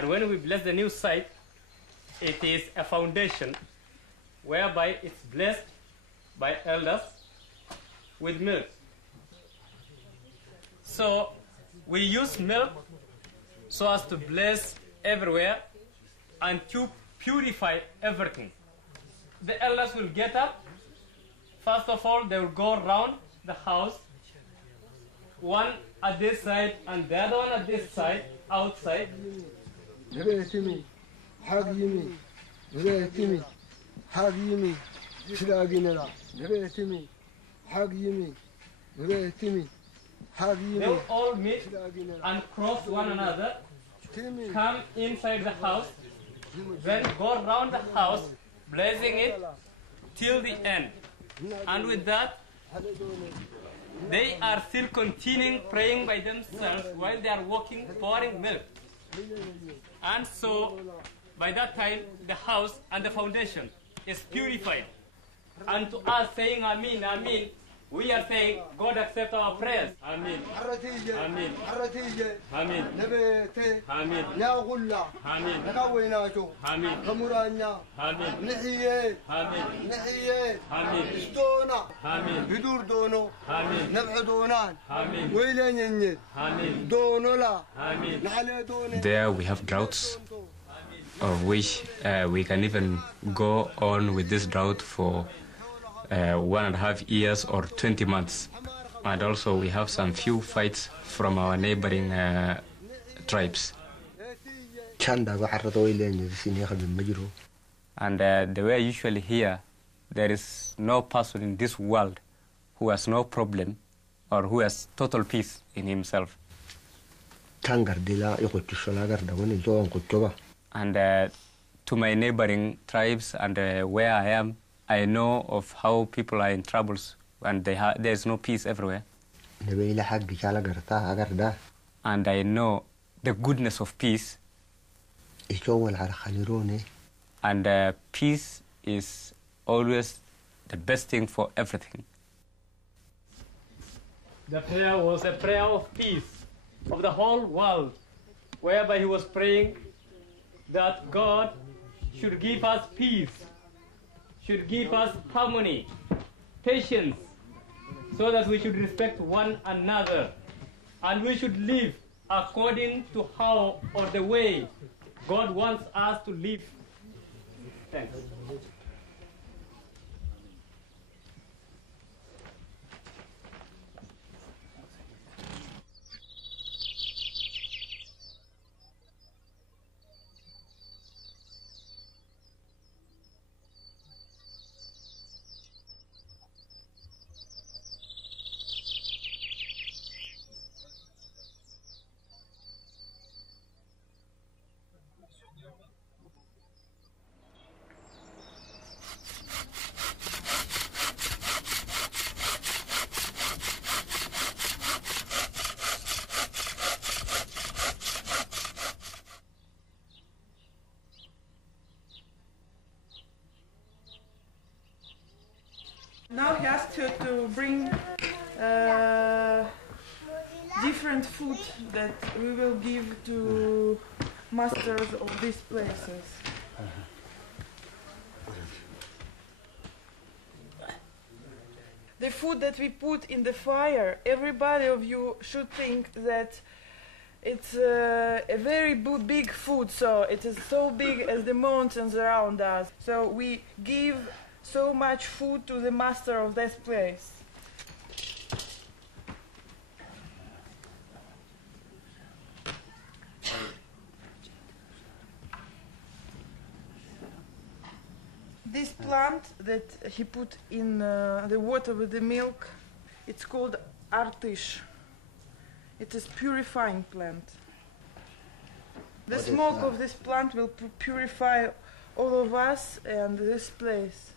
And when we bless the new site, it is a foundation whereby it's blessed by elders with milk. So we use milk so as to bless everywhere and to purify everything. The elders will get up. First of all, they will go around the house, one at this side and the other one at this side, outside. They will all meet and cross one another, come inside the house, then go around the house, blessing it till the end. And with that, they are still continuing praying by themselves while they are walking, pouring milk. And so, by that time, the house and the foundation is purified. And to us saying Amin, Amin, we are saying, God accept our prayers. Amen. Amen. Amen. Amen. There we have droughts, of which we can even go on with this drought for 1.5 years or 20 months. And also we have some few fights from our neighboring tribes. And the way I usually hear, there is no person in this world who has no problem or who has total peace in himself. And to my neighboring tribes and where I am, I know of how people are in troubles and there's no peace everywhere. And I know the goodness of peace. And peace is always the best thing for everything. The prayer was a prayer of peace of the whole world, whereby he was praying that God should give us peace, should give us harmony, patience, so that we should respect one another, and we should live according to how or the way God wants us to live. Thanks. Now he asked her to bring different food that we will give to masters of these places. The food that we put in the fire, everybody of you should think that it's a very big food, so it is so big as the mountains around us. So we give so much food to the master of this place. This plant that he put in the water with the milk, it's called artish. It is purifying plant. The smoke of this plant will purify all of us and this place.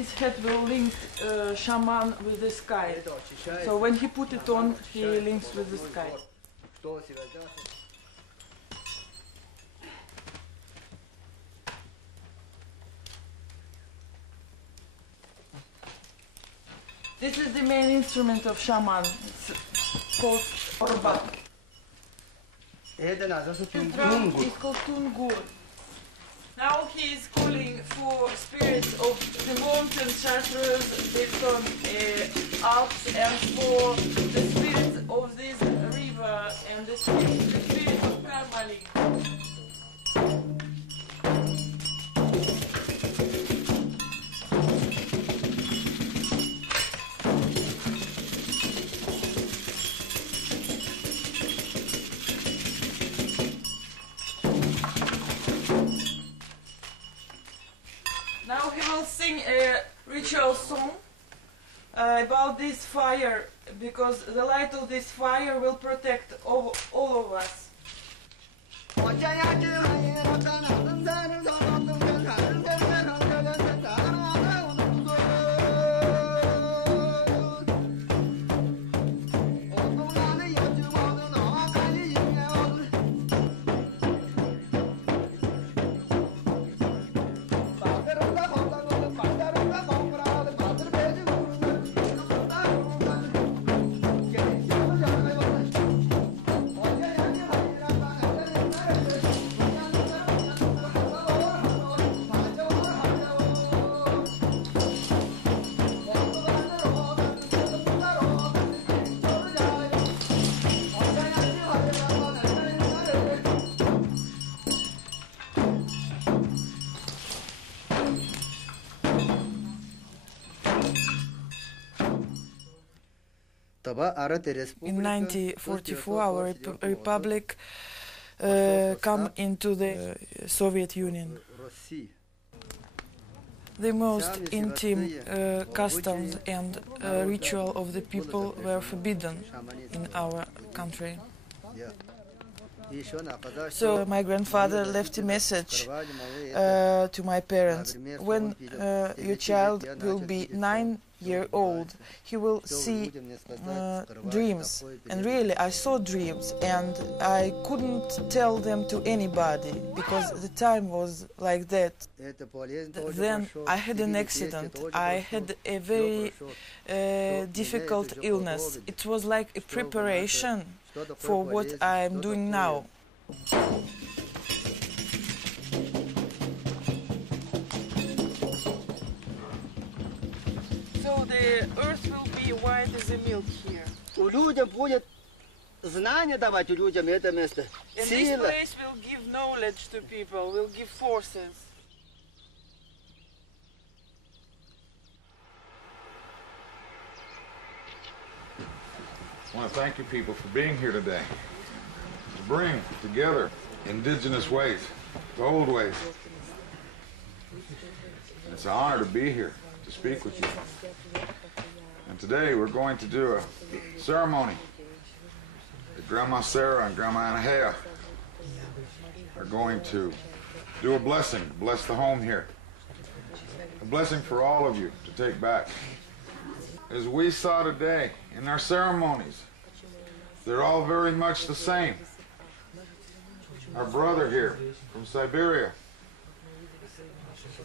His head will link shaman with the sky. So when he put it on, he links with the sky. This is the main instrument of shaman. It's called orba. His drum is called tungur. Now he is calling for spirits of the mountain chartreuse, the Alps, and for the spirits of this river and the spirits of Karmali. Now he will sing a ritual song about this fire, because the light of this fire will protect all of us. In 1944, our republic come into the Soviet Union. The most intimate customs and ritual of the people were forbidden in our country. So my grandfather left a message to my parents. When your child will be 9-years old, he will see dreams. And really, I saw dreams, and I couldn't tell them to anybody, because the time was like that. Then I had an accident. I had a very difficult illness. It was like a preparation for what I'm doing now. So the earth will be white as a milk here. And this place will give knowledge to people, will give forces. I want to thank you people for being here today. To bring together indigenous ways, the old ways. It's an honor to be here, to speak with you. And today we're going to do a ceremony that Grandma Sarah and Grandma Anahea are going to do a blessing, bless the home here. A blessing for all of you to take back. As we saw today in our ceremonies, they're all very much the same. Our brother here from Siberia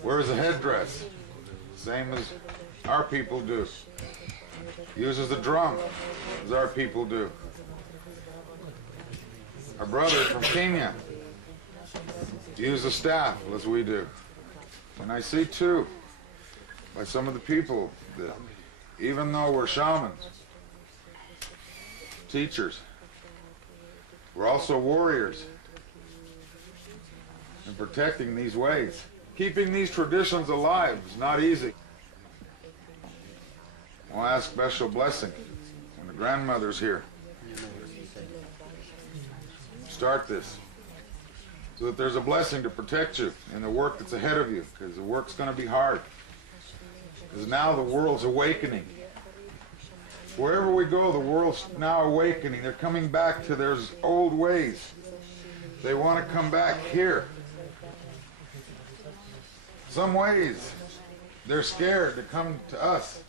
wears a headdress, same as our people do. Uses the drum, as our people do. Our brother from Kenya uses a staff, as we do. And I see too, by some of the people, that even though we're shamans, teachers, we're also warriors in protecting these ways. Keeping these traditions alive is not easy. I want to ask special blessing when the grandmother's here. Start this so that there's a blessing to protect you in the work that's ahead of you, because the work's going to be hard. Because now the world's awakening. Wherever we go, the world's now awakening. They're coming back to their old ways. They want to come back here. Some ways they're scared to come to us.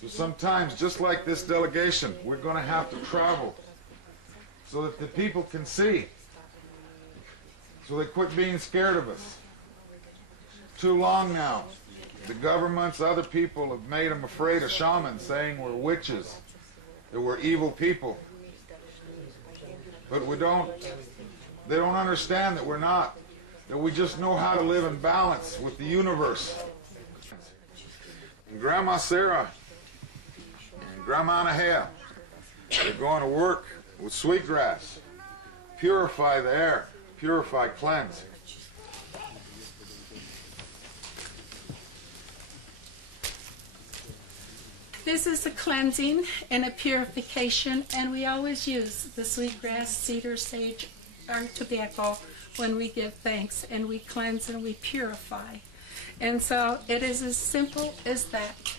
So sometimes, just like this delegation, we're going to have to travel so that the people can see, so they quit being scared of us. Too long now, the governments, other people have made them afraid of shamans, saying we're witches, that we're evil people. But they don't understand that we're not, that we just know how to live in balance with the universe. And Grandma Sarah and Grandma Anahea, they're going to work with sweetgrass, purify the air, purify, cleanse. This is a cleansing and a purification, and we always use the sweetgrass, cedar, sage, or tobacco when we give thanks, and we cleanse and we purify. And so it is as simple as that.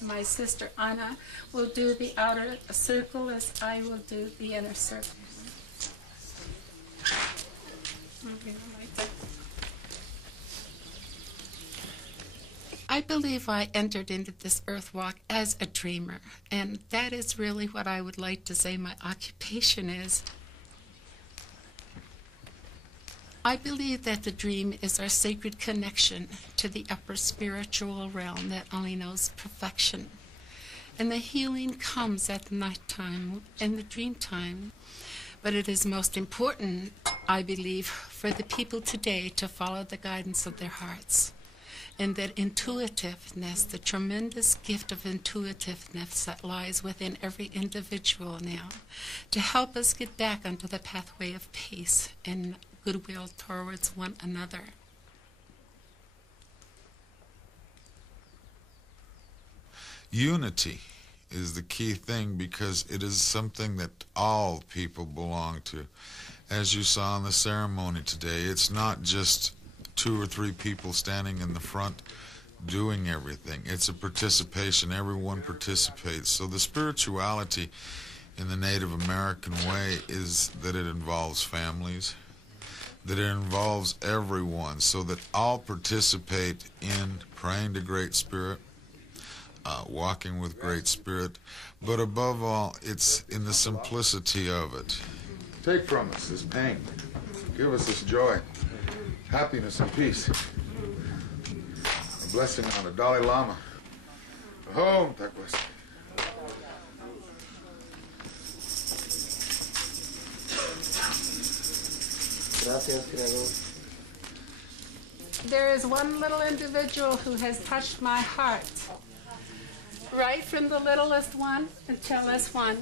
My sister Anna will do the outer circle as I will do the inner circle. I believe I entered into this earth walk as a dreamer, and that is really what I would like to say my occupation is. I believe that the dream is our sacred connection to the upper spiritual realm that only knows perfection. And the healing comes at the night time and the dream time. But it is most important, I believe, for the people today to follow the guidance of their hearts. And that intuitiveness, the tremendous gift of intuitiveness that lies within every individual now, to help us get back onto the pathway of peace and goodwill towards one another. Unity is the key thing, because it is something that all people belong to. As you saw in the ceremony today, it's not just 2 or 3 people standing in the front doing everything. It's a participation. Everyone participates. So the spirituality in the Native American way is that it involves families, that it involves everyone, so that all participate in praying to Great Spirit, walking with Great Spirit, but above all, it's in the simplicity of it. Take from us this pain. Give us this joy, happiness, and peace. A blessing on the Dalai Lama. Home, Takwasi. There is one little individual who has touched my heart, right from the littlest one until this one.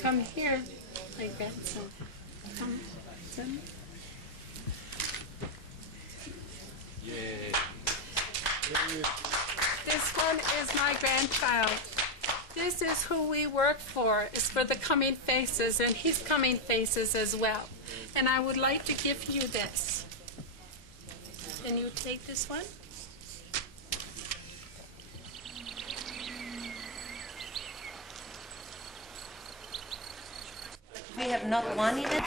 Come here, my grandson. Come, son. This one is my grandchild. This is who we work for. It's for the coming faces, and he's coming faces as well. And I would like to give you this. Can you take this one? We have not one in it?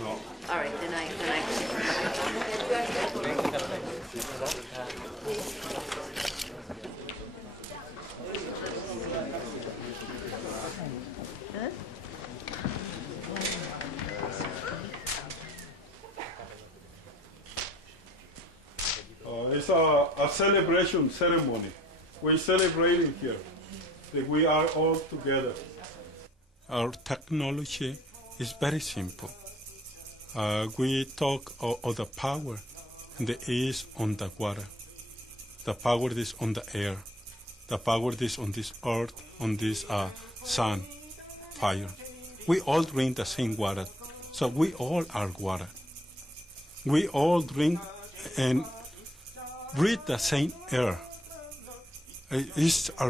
No. All right, then I It's a celebration ceremony. We're celebrating here that we are all together. Our technology is very simple. We talk of the power that is on the water, the power that is on the air, the power that is on this earth, on this sun, fire. We all drink the same water, so we all are water. We all drink and breathe the same air. It's our